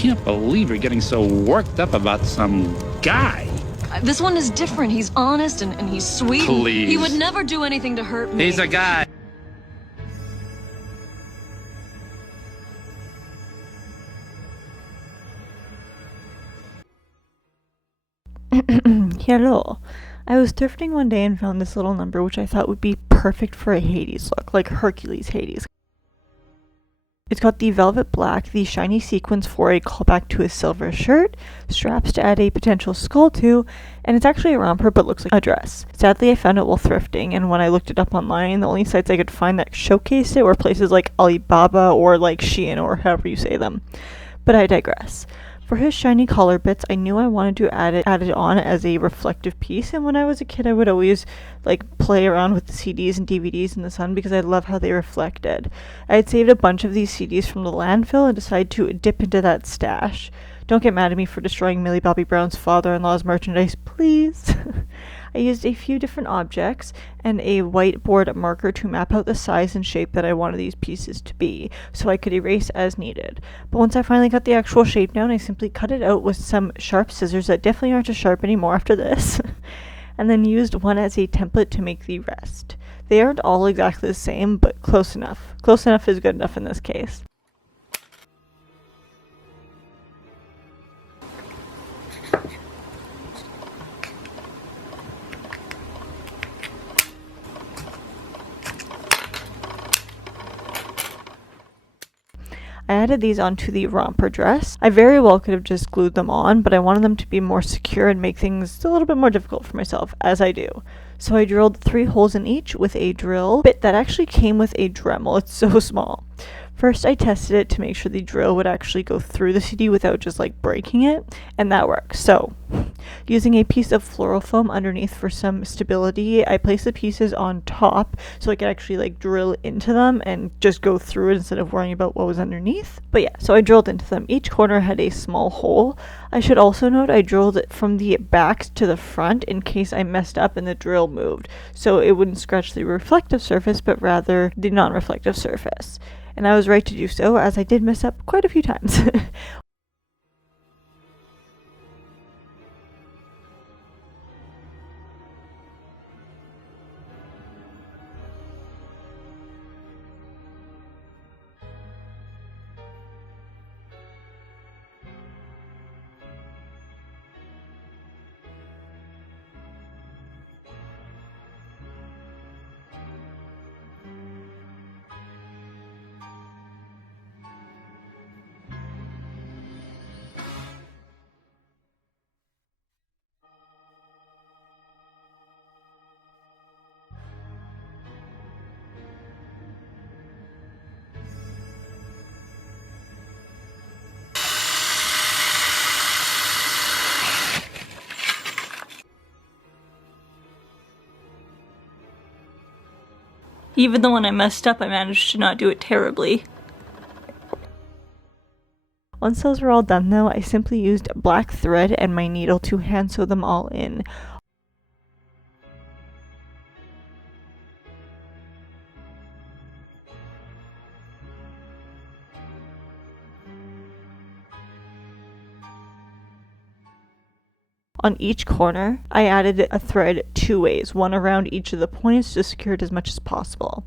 can't believe you're getting so worked up about some guy. This one is different. He's honest and he's sweet. Please. He would never do anything to hurt me. He's a guy. Hello. I was thrifting one day and found this little number which I thought would be perfect for a Hades look, like Hercules Hades. It's got the velvet black, the shiny sequins for a callback to his silver shirt, straps to add a potential skull to, and it's actually a romper but looks like a dress. Sadly, I found it while thrifting, and when I looked it up online, the only sites I could find that showcased it were places like Alibaba or like Shein or however you say them. But I digress. For his shiny collar bits, I knew I wanted to add it on as a reflective piece, and when I was a kid I would always play around with the CDs and DVDs in the sun because I love how they reflected. I had saved a bunch of these CDs from the landfill and decided to dip into that stash. Don't get mad at me for destroying Millie Bobby Brown's father-in-law's merchandise, please. I used a few different objects and a whiteboard marker to map out the size and shape that I wanted these pieces to be, so I could erase as needed. But once I finally got the actual shape down, I simply cut it out with some sharp scissors that definitely aren't as sharp anymore after this, and then used one as a template to make the rest. They aren't all exactly the same, but close enough. Close enough is good enough in this case. I added these onto the romper dress. I very well could have just glued them on, but I wanted them to be more secure and make things a little bit more difficult for myself, as I do. So I drilled 3 holes in each with a drill bit that actually came with a Dremel. It's so small. First, I tested it to make sure the drill would actually go through the CD without just breaking it, and that worked. So, using a piece of floral foam underneath for some stability, I placed the pieces on top so I could actually drill into them and just go through it instead of worrying about what was underneath. But yeah, so I drilled into them. Each corner had a small hole. I should also note I drilled it from the back to the front in case I messed up and the drill moved, so it wouldn't scratch the reflective surface but rather the non-reflective surface. And I was right to do so, as I did mess up quite a few times. Even though when I messed up, I managed to not do it terribly. Once those were all done though, I simply used black thread and my needle to hand sew them all in. On each corner, I added a thread 2 ways, one around each of the points to secure it as much as possible.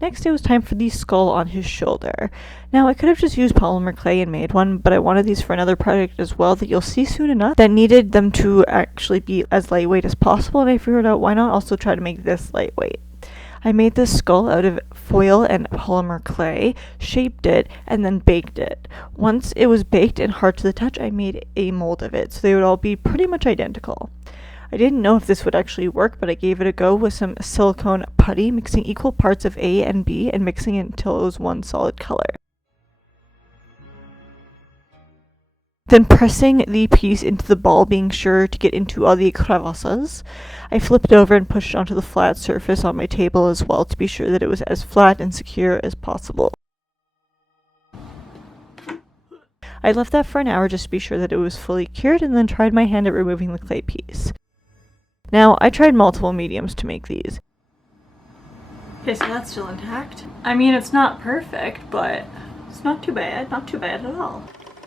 Next, it was time for the skull on his shoulder. Now, I could have just used polymer clay and made one, but I wanted these for another project as well that you'll see soon enough that needed them to actually be as lightweight as possible, and I figured out why not also try to make this lightweight. I made this skull out of foil and polymer clay, shaped it, and then baked it. Once it was baked and hard to the touch, I made a mold of it, so they would all be pretty much identical. I didn't know if this would actually work, but I gave it a go with some silicone putty, mixing equal parts of A and B and mixing it until it was one solid color. Then pressing the piece into the ball, being sure to get into all the crevasses. I flipped it over and pushed it onto the flat surface on my table as well to be sure that it was as flat and secure as possible. I left that for an hour just to be sure that it was fully cured and then tried my hand at removing the clay piece. Now, I tried multiple mediums to make these. Okay, so that's still intact. I mean, it's not perfect, but it's not too bad at all.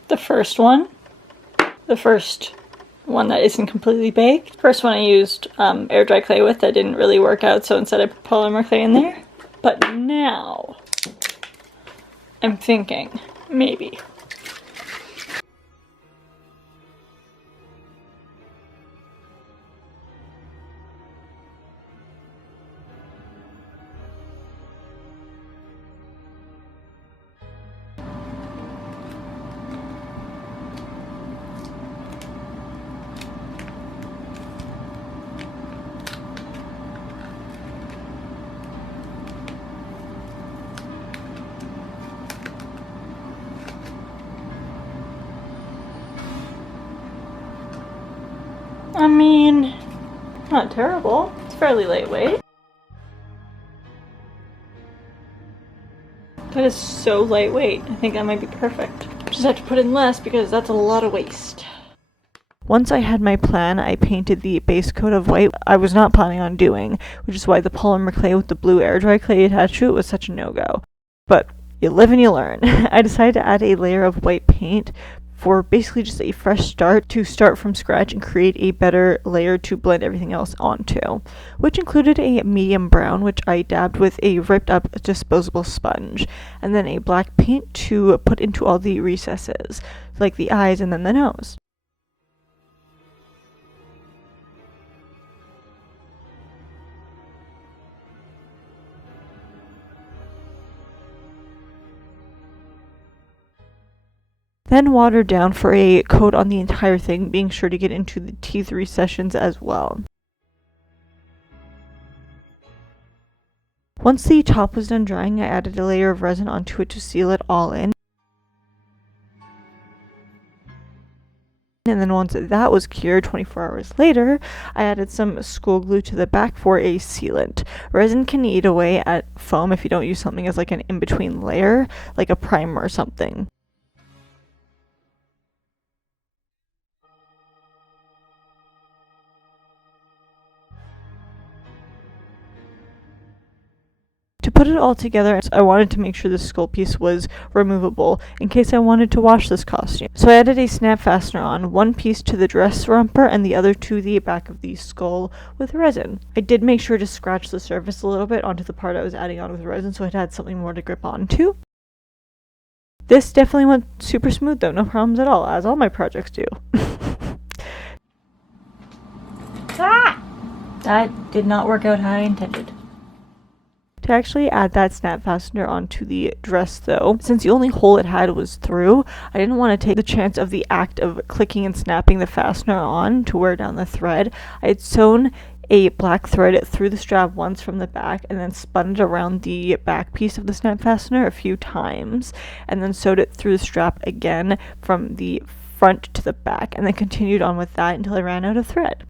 The first one that isn't completely baked. First one I used air dry clay with that didn't really work out, so instead I put polymer clay in there. But now, I'm thinking, maybe. I mean, not terrible. It's fairly lightweight. That is so lightweight. I think that might be perfect. Just have to put in less because that's a lot of waste. Once I had my plan, I painted the base coat of white I was not planning on doing, which is why the polymer clay with the blue air dry clay attached to it was such a no-go. But you live and you learn. I decided to add a layer of white paint for basically just a fresh start, to start from scratch and create a better layer to blend everything else onto, which included a medium brown, which I dabbed with a ripped up disposable sponge, and then a black paint to put into all the recesses, like the eyes and then the nose. Then watered down for a coat on the entire thing, being sure to get into the teeth recessions as well. Once the top was done drying, I added a layer of resin onto it to seal it all in. And then once that was cured, 24 hours later, I added some school glue to the back for a sealant. Resin can eat away at foam if you don't use something as like an in-between layer, like a primer or something. To put it all together, I wanted to make sure the skull piece was removable in case I wanted to wash this costume. So I added a snap fastener on, one piece to the dress romper and the other to the back of the skull with resin. I did make sure to scratch the surface a little bit onto the part I was adding on with resin so it had something more to grip onto. This definitely went super smooth though, no problems at all, as all my projects do. That did not work out how I intended. To actually add that snap fastener onto the dress though, since the only hole it had was through, I didn't want to take the chance of the act of clicking and snapping the fastener on to wear down the thread. I had sewn a black thread through the strap once from the back and then spun it around the back piece of the snap fastener a few times and then sewed it through the strap again from the front to the back and then continued on with that until I ran out of thread.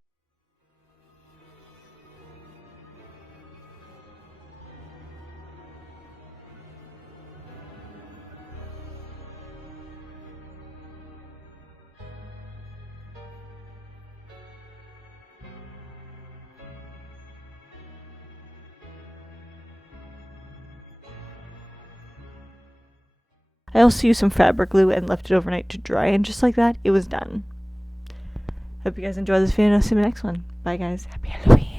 I also used some fabric glue and left it overnight to dry, and just like that, it was done. Hope you guys enjoyed this video, and I'll see you in the next one. Bye guys, happy Halloween!